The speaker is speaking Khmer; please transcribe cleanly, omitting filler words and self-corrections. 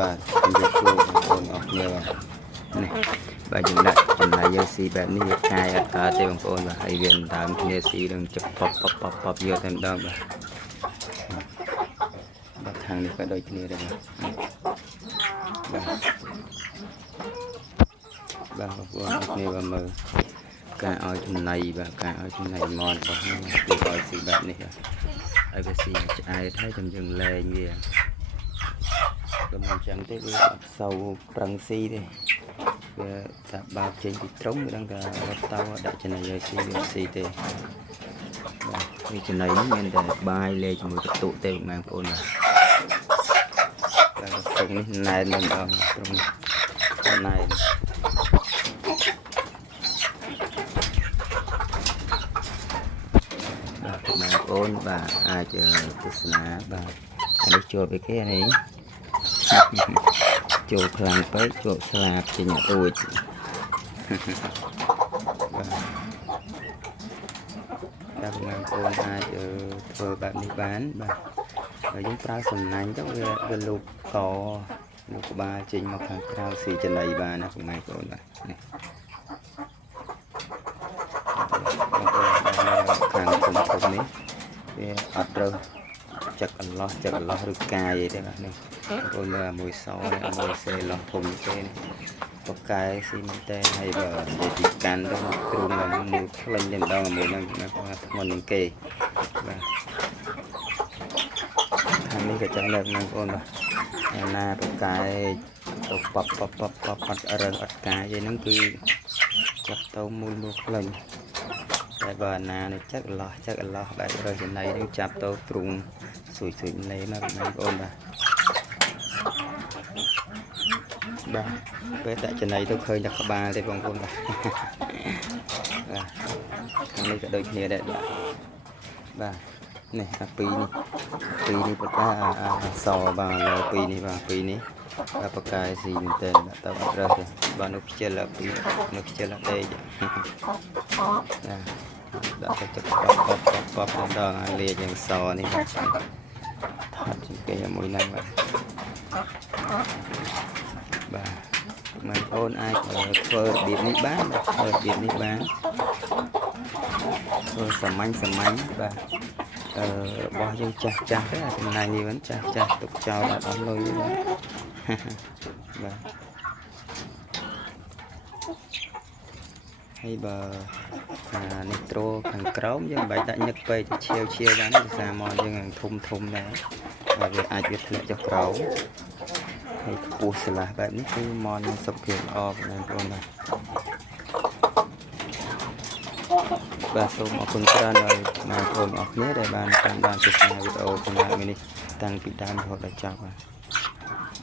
បាទជំរាបសួរបងប្អូនអរគ្នានេះបាទយើងដាក់ចំណាយយើងស៊ីបែបនេះវាកាយអត់កើតទេបងប្អូនបាទហើយវាមិនដើមគ្នាស៊ីនឹងចុកប៉ុបយកតែម្ដងបាទខាងនេះក៏ដូចគ្នាដែរបាទបងប្អូនអរគ្នាបាទមើលការឲ្យចំណៃបាទការឲ្យចំណៃមនរបស់នេះគឺឲ្យស៊ីបែបនេះហើយវាស៊ីឆ្អែតហើយចាំយើងលែងវាក៏មិនចឹងទេវាអត់សូវប្រឹងស៊ីទេវាតែបើកចេញពីត្រង់វាដឹងថារត់តោដាក់ចំណៃឲ្យស៊ីវាស៊ីទេបាទវាចំណៃនេះមានតែបាយលេជាមួយកតុទេបងប្អូនបាទត្រង់នេះណែនម្ដងត្រង់ណែនបាទបងប្អូនបាទអាចទស្សនាបាទអានេះចូលពីគេនេះចូលខ្លាំងពេកចូលស្លាបចេញរួចបាទបងប្អូនអាចធ្វើបែបនេះបានបាទហើយយើងប្រើសំណាញ់ទៅវាលូកកលូកក្បាលចេញមកខាងក្រៅស៊ីចំណីបានណាបងប្អូនបាទនេះខាងធំនេះវាអត់ត្រូវចឹកអន្លោះឬកាយទេបាទនេះបងប្អូនមើលមួយសនេះមួយសេឡោះធំទេនេះបកកាយស៊ីមែនតើហើយបើនិយាយពីកាន់ទៅគ្រូនឹងមួយផ្លេញតែម្ដងមួយនឹងធ្ងន់ជាងគេបាទខាងនេះក៏ចឹងដែរបងប្អូនបាទណាបកកាយទៅប៉បអត់រើអត់កាយឯហ្នឹងគឺចាប់ទៅមួយផ្លេញតែបើណានេះចឹកអន្លោះបែបរើចំណៃនឹងចាប់ទៅទ្រូងសួយលេមកបងប្អូនបាទពេលដាក់ចំណៃទៅឃើញតែក្បាលទេបងប្អូនបាទខាងនេះក៏ដូចគ្នាដែរបាទនេះអាពីរនេះបកាសបាទលើពីរនេះបាទពីរនេះបាទបកាយស៊ីមែនតើដាក់ទៅអត់រើសទេបាទនៅខ្ជិលពីនៅខ្ជិលដេកដាក់ទៅទឹកប៉បដល់អាលាយ៉ាងសនេះបាទថតជាងគេមួយហ្នឹងបាទបងប្អូនអាចធ្វើរបៀបនេះបានធ្វើរបៀបនេះបានធ្វើសាមញ្ញបាទរបស់យើងចាស់ទេអាចំណាយនេះវិញចាស់ទុកចោលអត់លុយទេបាទហើយបើនេះត្រូខាងក្រោមយើងបាច់ដាក់ញឹកពេកឈាវបានភាសាមកយើងធំដែរបាទវាអាចវាធ្លាក់ចុះក្រោមហើយខ្ពស់ស្លាស់បែបនេះគឺមកនឹងសុខភាពល្អបងប្អូនបាទសូមអរគុណច្រើនដល់បងប្អូនអរគ្នាដែលបានតាមដានទស្សនាវីដេអូចំណែកនេះតាំងពីដើមរហូតដល់ចប់បាទ